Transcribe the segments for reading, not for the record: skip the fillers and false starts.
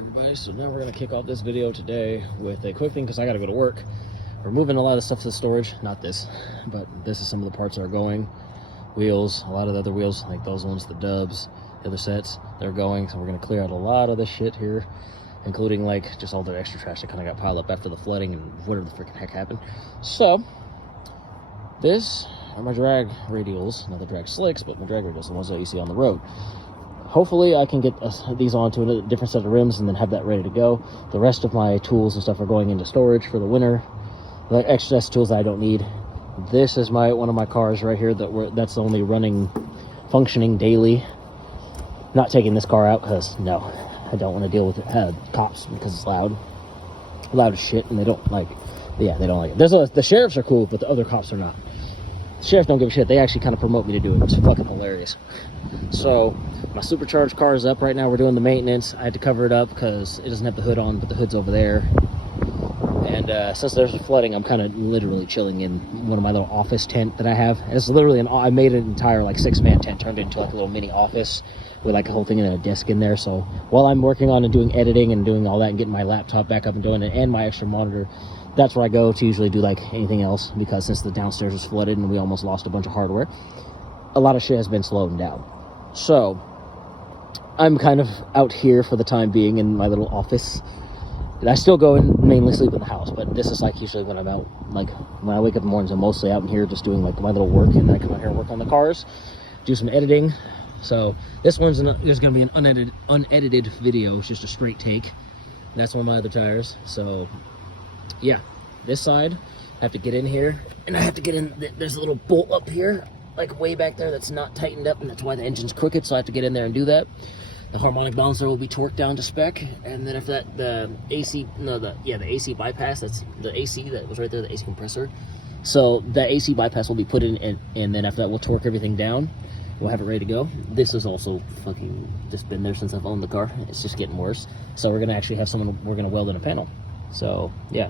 Everybody, so now we're gonna kick off this video today with a quick thing because I gotta go to work. We're moving a lot of stuff to the storage, not this, but this is some of the parts that are going. Wheels, a lot of the other wheels, like those ones, the dubs, the other sets, they're going. So we're gonna clear out a lot of this shit here, including like just all the extra trash that kind of got piled up after the flooding and whatever the freaking heck happened. So this are my drag radials, not the drag slicks, but my drag radials, the ones that you see on the road. Hopefully I can get these onto a different set of rims and then have that ready to go. The rest of my tools and stuff are going into storage for the winter. The excess tools that I don't need. This is one of my cars right here that's only running, functioning daily. Not taking this car out because no, I don't want to deal with cops because it's loud as shit, and they don't like it. The sheriffs are cool, but the other cops are not. The sheriffs don't give a shit. They actually kind of promote me to do it. It's fucking hilarious. So my supercharged car is up right now. We're doing the maintenance. I had to cover it up because it doesn't have the hood on, but the hood's over there. And since there's flooding, I'm kind of literally chilling in one of my little office tent that I have. And it's literally I made an entire like 6-man tent, turned it into like a little mini office with like a whole thing and a desk in there. So while I'm working on and doing editing and doing all that and getting my laptop back up and doing it and my extra monitor, that's where I go to usually do like anything else, because since the downstairs was flooded and we almost lost a bunch of hardware, a lot of shit has been slowed down. So I'm kind of out here for the time being in my little office. And I still go and mainly sleep in the house, but this is like usually when I'm out, like when I wake up in the mornings, I'm mostly out in here just doing like my little work, and then I come out here and work on the cars, do some editing. So this there's gonna be an unedited video. It's just a straight take. That's one of my other tires. So yeah, this side, I have to get in here, and I have to get in, there's a little bolt up here, like way back there, that's not tightened up, and that's why the engine's crooked, so I have to get in there and do that. The harmonic balancer will be torqued down to spec, and then after that, the AC bypass, that's the AC that was right there, the AC compressor. So the AC bypass will be put in, and then after that, we'll torque everything down. We'll have it ready to go. This is also fucking just been there since I've owned the car. It's just getting worse. So we're gonna actually have we're gonna weld in a panel. So yeah.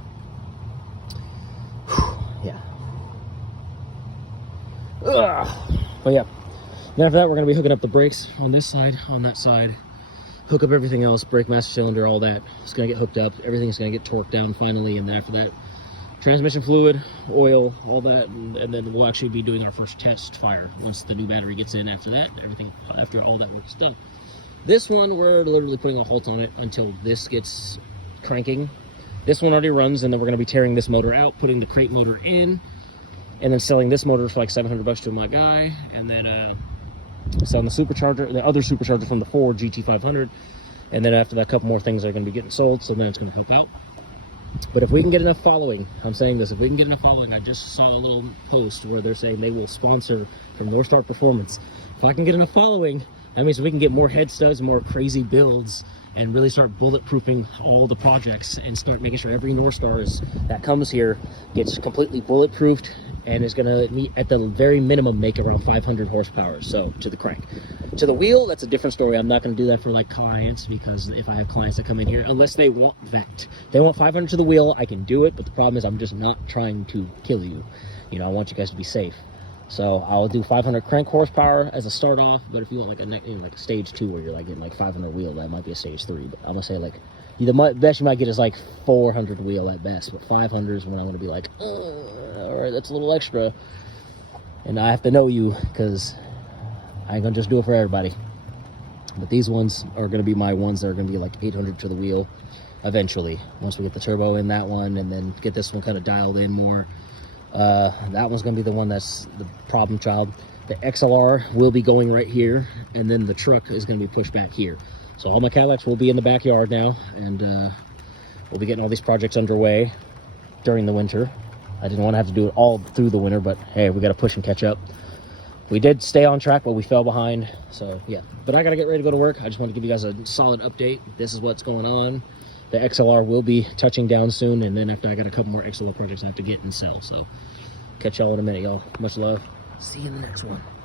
Yeah. Ugh. But yeah. Then after that, we're gonna be hooking up the brakes on this side, on that side, hook up everything else, brake master cylinder, all that. It's gonna get hooked up. Everything's gonna get torqued down finally, and then after that, transmission fluid, oil, all that, and then we'll actually be doing our first test fire once the new battery gets in. After that, after all that work's done. This one, we're literally putting a halt on it until this gets cranking. This one already runs, and then we're gonna be tearing this motor out, putting the crate motor in, and then selling this motor for like $700 to my guy, and then selling the other supercharger from the Ford GT500, and then after that, a couple more things are going to be getting sold, so then it's going to help out. But if we can get enough following, I'm saying this, if we can get enough following, I just saw a little post where they're saying they will sponsor from North Star Performance. If I can get enough following, that means we can get more head studs, more crazy builds, and really start bulletproofing all the projects and start making sure every North Star that comes here gets completely bulletproofed and is going to meet, at the very minimum, make around 500 horsepower. So to the crank. To the wheel, that's a different story. I'm not going to do that for like clients, because if I have clients that come in here, unless they want that, they want 500 to the wheel, I can do it. But the problem is I'm just not trying to kill you. You know, I want you guys to be safe. So I'll do 500 crank horsepower as a start off, but if you want like a stage 2 where you're like getting like 500 wheel, that might be a stage 3. But I'm gonna say like the best you might get is like 400 wheel at best, but 500 is when I want to be like, all right, that's a little extra, and I have to know you, because I ain't gonna just do it for everybody. But these ones are gonna be my ones that are gonna be like 800 to the wheel eventually, once we get the turbo in that one, and then get this one kind of dialed in more. That one's gonna be the one that's the problem child. The XLR will be going right here, and then the truck is gonna be pushed back here. So all my Cadillacs will be in the backyard now, and we'll be getting all these projects underway during the winter. I didn't want to have to do it all through the winter, but hey, we got to push and catch up. We did stay on track, but we fell behind. So yeah, but I got to get ready to go to work. I just want to give you guys a solid update. This is what's going on. The XLR will be touching down soon, and then after, I got a couple more XLR projects I have to get and sell. So catch y'all in a minute, y'all. Much love. See you in the next one.